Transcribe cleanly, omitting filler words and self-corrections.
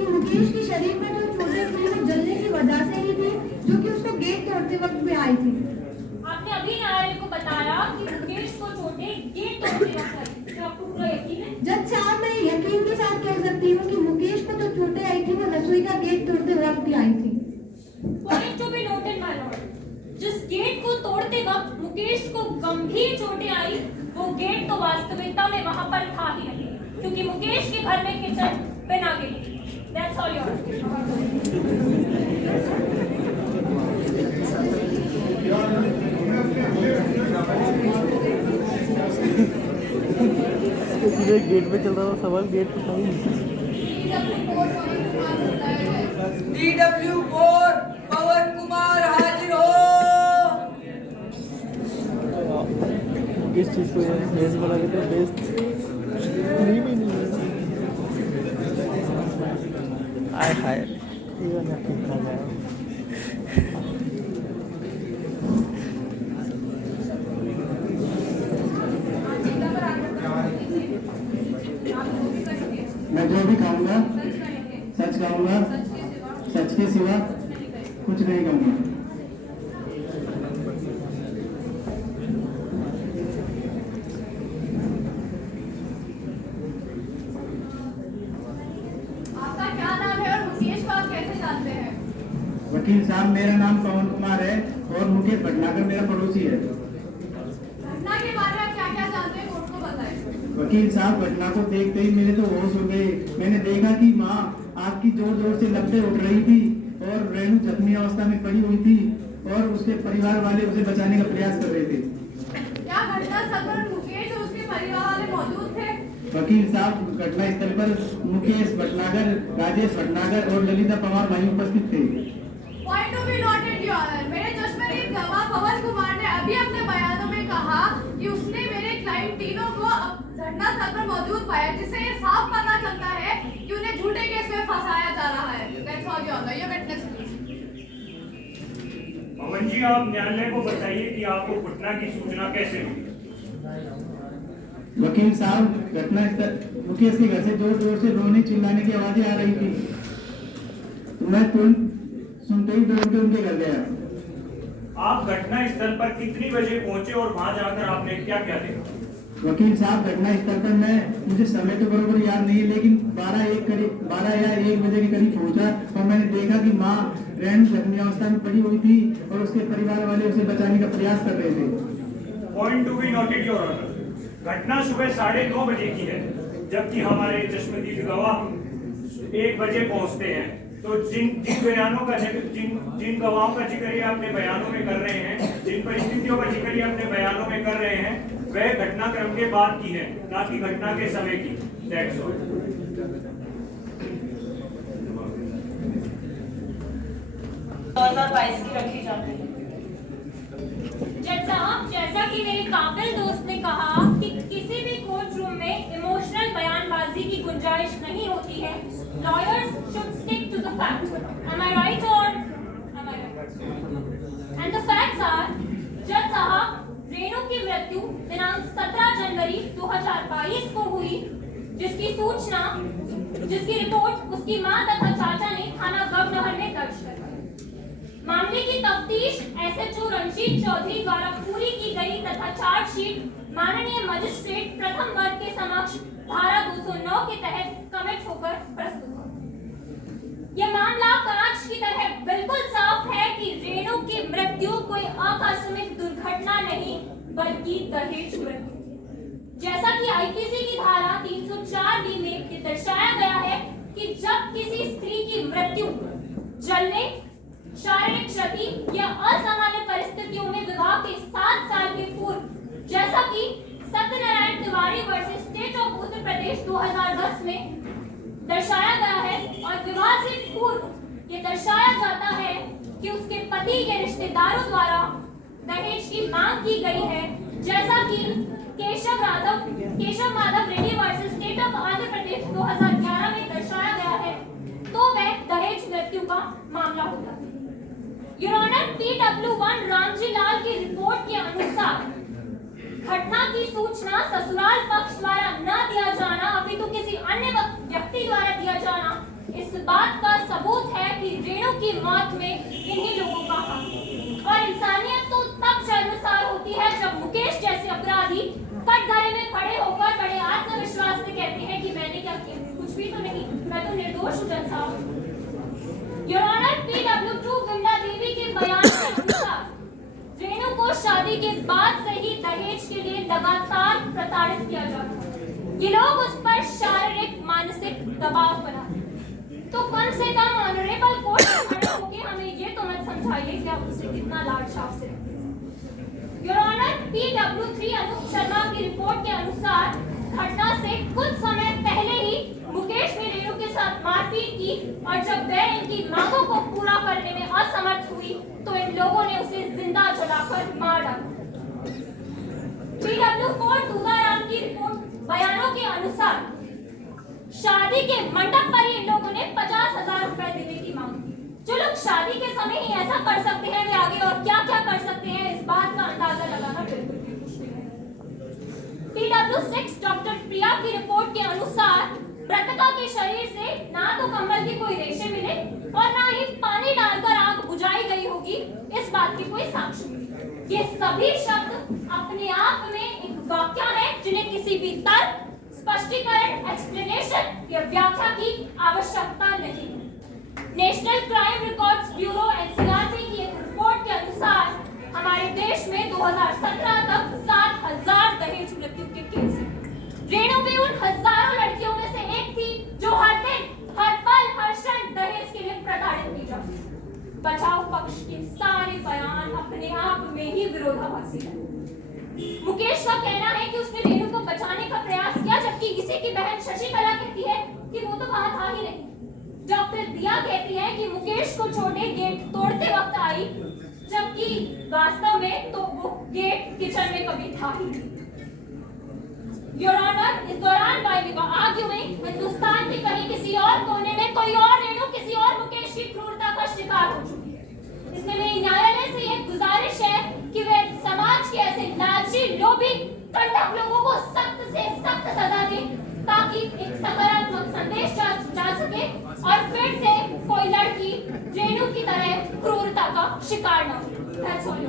कि मुकेश के शरीर में जो चोटें थी वो जलने की वजह से ही थी, जो कि उसको गेट तोड़ते वक्त भी आई थी। आपने अभी न्यायालय को बताया कि मुकेश को चोटें गेट तोड़ते वक्त आई। क्या आपको पूरा यकीन है? जज साहब, मैं यकीन के साथ कह सकती हूँ कि मुकेश को जो चोटें आई थी वो रसोई का गेट तोड़ते वक्त ही आई थी। Point to be noted my Lord, जिस गेट को तोड़ते वक्त मुकेश को गंभीर चोटें आई, वो गेट तो वास्तविकता में वहां पर था ही नहीं, क्योंकि मुकेश के घर में किचन बिना गेट। That's all your. सीधे गेट पे चल रहा था सवाल, गेट पे था ही। DW4 पवन कुमार हाजिर हो। किस चीज़ को बेस बना के तो बेस नहीं भी नहीं है। आय हाय ये वाला ठीक था यार। मैं जो भी खाऊंगा सच खाऊंगा, सच के सिवा कुछ नहीं कहूंगा। आपका क्या नाम है और मुकेश को आप कैसे जानते हैं? वकील साहब, मेरा नाम पवन कुमार है और मुकेश भटनागर मेरा पड़ोसी है। घटना के बारे में आप क्या क्या जानते हैं, कोर्ट को बताएं। वकील साहब, घटना को देखते ही मेरे तो होश उड़ गए। मैंने देखा कि माँ आग की जोर जोर से लपटें उठ रही थी और रेणु जख्मी अवस्था में पड़ी हुई थी और उसके परिवार वाले उसे बचाने का प्रयास कर रहे थे। क्या घटना स्थल पर मुकेश और उसके परिवार वाले मौजूद थे? वकील साहब, घटना स्थल पर मुकेश भटनागर, राजेश भटनागर और ललिता पवार वहीं उपस्थित थे। Point to be noted your honour, मेरे चश्मदीद गवाह पवन कुमार ने अभी अपने बयानों में कहा कि उसने मेरे क्लाइंट तीनों को घटना स्थल पर मौजूद पाया, जिससे ये साफ पता चलता है कि उन्हें झूठे केस में फंसाया जा रहा है। That's all your honour, your witness please. Pawan ji, आप न्यायालय को बताइए कि आपको घटना की सूचना कैसे हुई? वकील साहब, घटना स्थल मुकेश के घर से जोर जोर से रोने चिल्लाने की आवाजें आ रही थी, तो मैं तुरंत सुनते ही दौड़ के उनके घर गया। आप घटना स्थल पर कितनी बजे पहुंचे और वहां जाकर आपने क्या क्या देखा? वकील साहब, घटना स्थल पर मुझे समय तो बरोबर याद नहीं है, लेकिन 12 या 1 बजे के करीब पहुंचा और मैंने देखा कि माँ रेणु जख्मी अवस्था में पड़ी हुई थी और उसके परिवार वाले उसे बचाने का प्रयास कर रहे थे। Point to be noted your honour, घटना सुबह 9:30 बजे की है, जबकि हमारे चश्मदीद गवाह 1 बजे पहुंचते हैं। तो जिन गवाहों का जिक्र ये अपने बयानों में कर रहे हैं, जिन परिस्थितियों का जिक्र ये अपने बयानों में कर रहे हैं, वह घटनाक्रम के बाद की है, ना कि घटना के समय की। That's all. 2022 की रखी जाती है। जज साहब, जैसा कि मेरे काबिल दोस्त ने कहा कि किसी भी कोर्ट रूम में इमोशनल बयानबाजी की गुंजाइश नहीं होती है। Lawyers should stick to the fact. Am I right और am I right? And the facts are, जज साहब, रेणु की मृत्यु दिनांक 17 जनवरी 2022 को हुई, जिसकी रिपोर्ट उसकी मां तथा चाचा ने थाना गवनहर में दर्ज करवाई। मामले की तफ्तीश एसएचओ रंजीत चौधरी द्वारा पूरी की गई तथा चार्जशीट माननीय मजिस्ट्रेट प्रथम वर्ग के समक्ष धारा 209 के तहत कमिट होकर प्रस्तुत हो। यह मामला कांच की तरह बिल्कुल साफ है कि रेणु की मृत्यु कोई आकस्मिक दुर्घटना नहीं बल्कि दहेज मृत्यु। जैसा कि आईपीसी की धारा 304 बी में ये दर्शाया गया है कि जब किसी स्त्री की मृत्यु जलने, शारीरिक क्षति या असामान्य परिस्थितियों में विवाह के 7 साल के पूर्व, जैसा कि Satyanarayan Tiwari versus state of Uttar Pradesh 2010 में दर्शाया गया है, और विवाह से पूर्व ये दर्शाया जाता है कि उसके पति या रिश्तेदारों द्वारा दहेज की मांग की गई है, जैसा कि Keshav Madhav Reddy versus state of Andhra Pradesh 2011 में दर्शाया गया है, तो वह दहेज मृत्यु का मामला होता है। Your honour, PW1 Ramji Lal की रिपोर्ट के अनुसार घटना की सूचना ससुराल पक्ष द्वारा न दिया जाना अपितु किसी अन्य व्यक्ति द्वारा दिया जाना इस बात का सबूत है कि रेणु की मौत में इन्हीं लोगों का हाथ है। और इंसानियत तो तब शर्मसार होती है जब मुकेश जैसे अपराधी कटघरे में खड़े होकर बड़े आत्मविश्वास से कहते हैं कि मैंने क्या किया, कुछ भी तो नहीं, मैं तो निर्दोष हूं जज साहब। Your honour, PW2 Vimla Devi के बयान के अनुसार रेणु को शादी के बाद से ही दहेज के लिए लगातार प्रताड़ित किया जाता है। ये लोग उस पर शारीरिक मानसिक दबाव बनाते हैं। तो कम से कम ऑनरेबल कोर्ट में खड़े होकर हमें ये तो मत समझाइए कि आप उसे कितना लाड शाह से रखते हैं। Your honour, PW3 Anoop Sharma की रिपोर्ट के अनुसार घटना से कुछ समय पहले ही मुकेश ने रेणु के साथ मारपीट की और जब वह इनकी मांगों को पूरा करने में असमर्थ हुई तो इन लोगों ने उसे जिंदा जलाकर मार डाला। PW4 दूधाराम की रिपोर्ट बयानों के अनुसार शादी के मंडप पर ही इन लोगों ने 50,000 रुपए देने की मांग की। जो लोग शादी के समय ही ऐसा कर सकते हैं वे आगे और क्या क्या कर सकते हैं इस बात का अंदाजा लगाना बिल्कुल भी मुश्किल है। PW6 डॉक्टर प्रिया की रिपोर्ट के अनुसार मृतका के शरीर से ना तो कंबल की कोई रेशे मिले और ना ही पानी डालकर आग बुझाई गई होगी, इस बात की कोई साक्ष्य मिले। ये सभी शब्द अपने आप में एक वाक्य है जिन्हें किसी भी तर्क, स्पष्टीकरण, एक्सप्लेनेशन या व्याख्या की आवश्यकता नहीं। National crime records bureau NCRB की एक रिपोर्ट के अनुसार हमारे देश में 2017 तक 7,000 दहेज मृत्यु के केस हैं। रेणु भी उन हजारों लड़कियों में से एक थी जो हर दिन, हर पल, हर क्षण दहेज के लिए प्रताड़ित की जाती थी। बचाव पक्ष के सारे बयान अपने आप में ही विरोधाभासी है। मुकेश का कहना है कि उसने रेणु को बचाने का प्रयास किया, जबकि इसी की बहन शशिकला कहती है कि वो तो वहां था ही नहीं। डॉक्टर दिया कहती है कि मुकेश को छोटे गेट तोड़ते वक्त आई, जबकि वास्तव में तो वो गेट किचन में कभी था ही नहीं। योर ऑनर, इस दौरान while we were arguing, Hindustan के कहीं किसी और कोने में कोई और रेणु किसी और मुकेश की क्रूरता का शिकार हो चुकी है। इसमें मेरी न्यायालय से यह गुजारिश है कि वे समाज के ऐसे लालची, लोभी, कंटक लोगों को सख्त से सख्त सजा दें ताकि एक सकारात्मक संदेश जा सके और फिर से कोई लड़की रेणु की तरह क्रूरता का शिकार न हो। That's all.